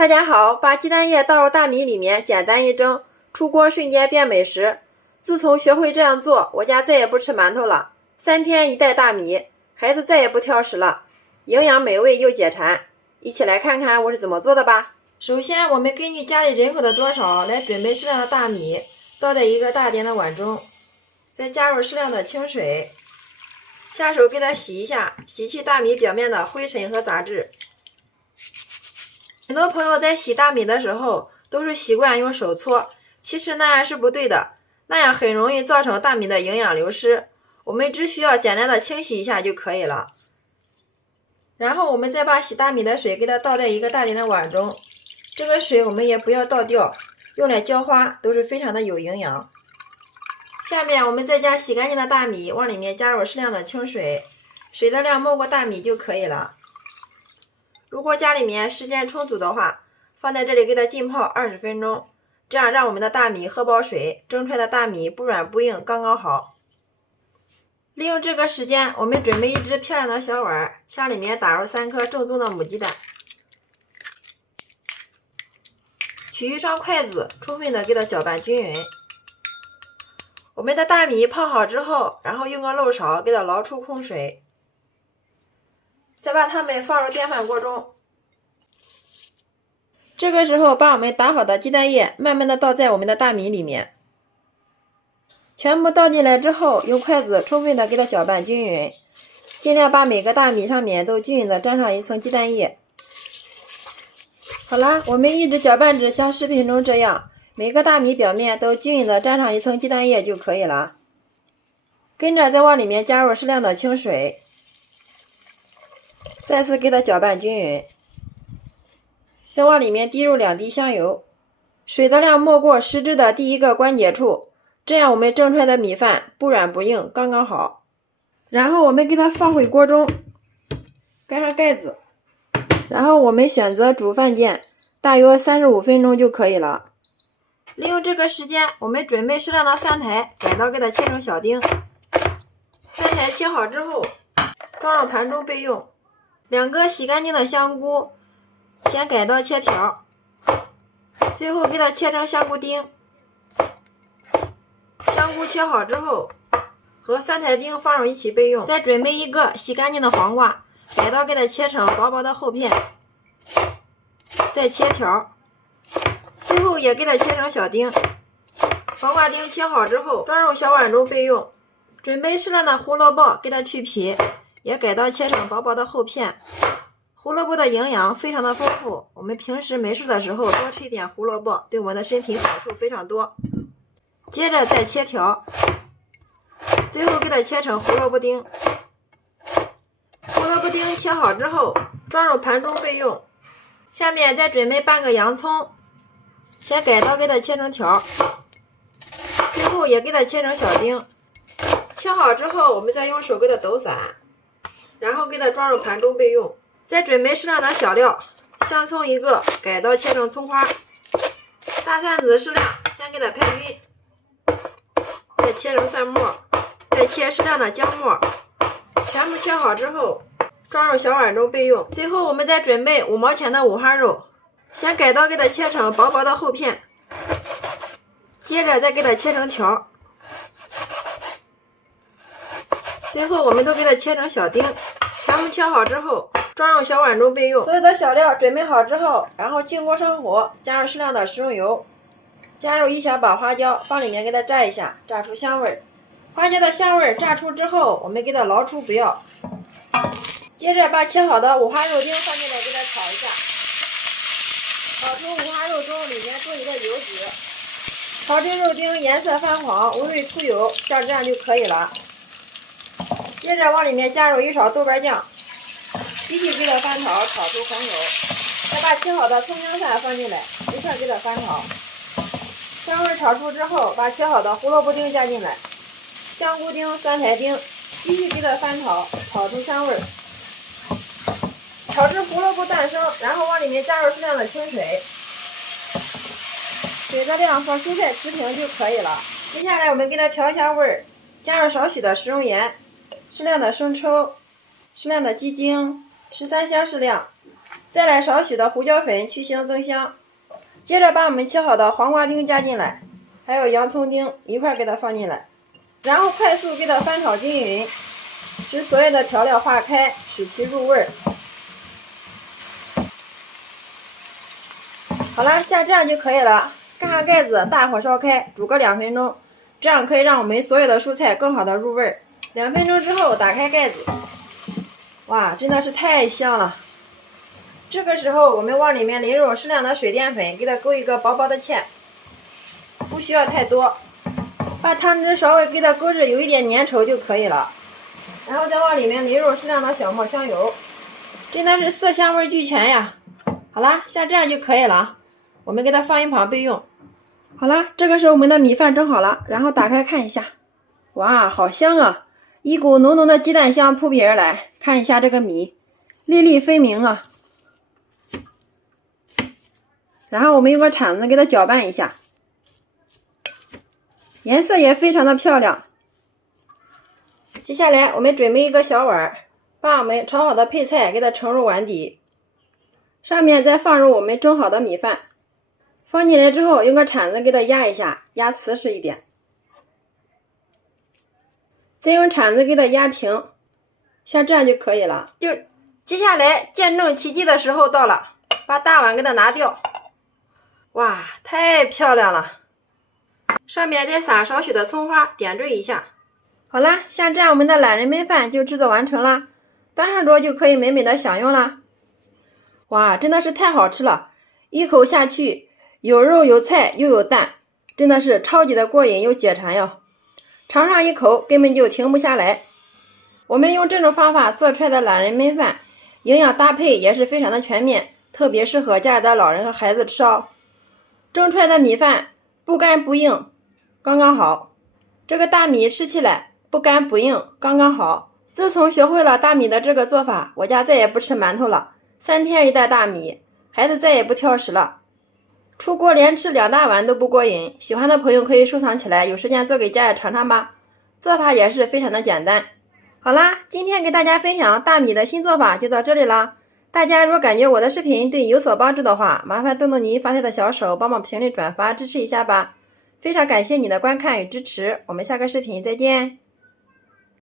大家好，把鸡蛋液倒入大米里面，简单一蒸，出锅瞬间变美食。自从学会这样做，我家再也不吃馒头了。3天1袋大米，孩子再也不挑食了，营养美味又解馋。一起来看看我是怎么做的吧。首先，我们根据家里人口的多少来准备适量的大米，倒在一个大点的碗中，再加入适量的清水，下手给它洗一下，洗去大米表面的灰尘和杂质。很多朋友在洗大米的时候都是习惯用手搓，其实那样是不对的，那样很容易造成大米的营养流失。我们只需要简单的清洗一下就可以了。然后我们再把洗大米的水给它倒在一个大点的碗中，这个水我们也不要倒掉，用来浇花都是非常的有营养。下面我们再将洗干净的大米往里面加入适量的清水，水的量没过大米就可以了。如果家里面时间充足的话，放在这里给它浸泡20分钟，这样让我们的大米喝饱水，蒸出来的大米不软不硬，刚刚好。利用这个时间，我们准备一只漂亮的小碗，向里面打入3颗正宗的母鸡蛋，取一双筷子，充分的给它搅拌均匀。我们的大米泡好之后，然后用个漏勺给它捞出空水，再把它们放入电饭锅中。这个时候，把我们打好的鸡蛋液慢慢的倒在我们的大米里面，全部倒进来之后，用筷子充分的给它搅拌均匀，尽量把每个大米上面都均匀的沾上一层鸡蛋液。好了，我们一直搅拌至像视频中这样，每个大米表面都均匀的沾上一层鸡蛋液就可以了。跟着再往里面加入适量的清水，再次给它搅拌均匀，再往里面滴入2滴香油，水的量没过食指的第1个关节处，这样我们蒸出来的米饭不软不硬，刚刚好。然后我们给它放回锅中，盖上盖子，然后我们选择煮饭键，大约35分钟就可以了。利用这个时间，我们准备适量的蒜苔，改刀给它切成小丁。蒜苔切好之后，装入盘中备用。2个洗干净的香菇，先改刀切条，最后给它切成香菇丁。香菇切好之后，和蒜苔丁放入一起备用。再准备1个洗干净的黄瓜，改刀给它切成薄薄的厚片，再切条，最后也给它切成小丁。黄瓜丁切好之后，装入小碗中备用。准备适量的胡萝卜，给它去皮，也改刀切成薄薄的厚片。胡萝卜的营养非常的丰富，我们平时没事的时候多吃一点胡萝卜，对我们的身体好处非常多。接着再切条，最后给它切成胡萝卜丁。胡萝卜丁切好之后，装入盘中备用。下面再准备半个洋葱，先改刀给它切成条，最后也给它切成小丁。切好之后，我们再用手给它抖散，然后给它装入盘中备用。再准备适量的小料，香葱1个，改刀切成葱花，大蒜子适量，先给它拍匀，再切成蒜末，再切适量的姜末，全部切好之后，装入小碗中备用。最后我们再准备5毛钱的五花肉，先改刀给它切成薄薄的厚片，接着再给它切成条，最后我们都给它切成小丁，全部切好之后，装入小碗中备用。所有的小料准备好之后，然后进锅上火，加入适量的食用油，加入1小把花椒，放里面给它炸一下，炸出香味。花椒的香味炸出之后，我们给它捞出不要。接着把切好的五花肉丁放进来，给它炒一下，炒出五花肉中里面多余的油脂，炒至肉丁颜色泛黄，微微出油，像这样就可以了。接着往里面加入1勺豆瓣酱，继续给它翻炒，炒出红油。再把切好的葱姜蒜放进来，一块给它翻炒。香味炒出之后，把切好的胡萝卜丁加进来，香菇丁、蒜苔丁，继续给它翻炒，炒出香味。炒至胡萝卜淡生，然后往里面加入适量的清水，水的量和蔬菜持平就可以了。接下来我们给它调一下味儿，加入少许的食用盐，适量的生抽，适量的鸡精，13香适量，再来少许的胡椒粉去腥增香。接着把我们切好的黄瓜丁加进来，还有洋葱丁一块给它放进来，然后快速给它翻炒均匀，使所有的调料化开，使其入味。好了，像这样就可以了。盖上盖子，大火烧开，煮个2分钟，这样可以让我们所有的蔬菜更好的入味。2分钟之后打开盖子，哇，真的是太香了。这个时候我们往里面淋入适量的水淀粉，给它勾一个薄薄的芡，不需要太多，把汤汁稍微给它勾至有一点粘稠就可以了。然后再往里面淋入适量的小磨香油，真的是色香味俱全呀。好啦，像这样就可以了，我们给它放一旁备用。好啦，这个时候我们的米饭蒸好了，然后打开看一下，哇，好香啊，一股浓浓的鸡蛋香扑鼻而来。看一下这个米，粒粒分明啊。然后我们用个铲子给它搅拌一下，颜色也非常的漂亮。接下来我们准备一个小碗，把我们炒好的配菜给它盛入碗底，上面再放入我们蒸好的米饭，放进来之后用个铲子给它压一下，压瓷实一点，再用铲子给它压平，像这样就可以了。接下来见证奇迹的时候到了，把大碗给它拿掉，哇，太漂亮了！上面再撒少许的葱花，点缀一下。好啦，像这样我们的懒人焖饭就制作完成了，端上桌就可以美美的享用啦。哇，真的是太好吃了，一口下去有肉有菜又有蛋，真的是超级的过瘾又解馋哟，尝上一口根本就停不下来。我们用这种方法做出来的懒人焖饭，营养搭配也是非常的全面，特别适合家里的老人和孩子吃哦。蒸出来的米饭不干不硬，刚刚好。这个大米吃起来不干不硬，刚刚好。自从学会了大米的这个做法，我家再也不吃馒头了，3天一袋大米，孩子再也不挑食了。出锅连吃2大碗都不过瘾，喜欢的朋友可以收藏起来，有时间做给家人尝尝吧。做法也是非常的简单。好啦，今天给大家分享大米的新做法就到这里啦。大家如果感觉我的视频对你有所帮助的话，麻烦动动你发财的小手，帮忙评论转发支持一下吧。非常感谢你的观看与支持，我们下个视频再见。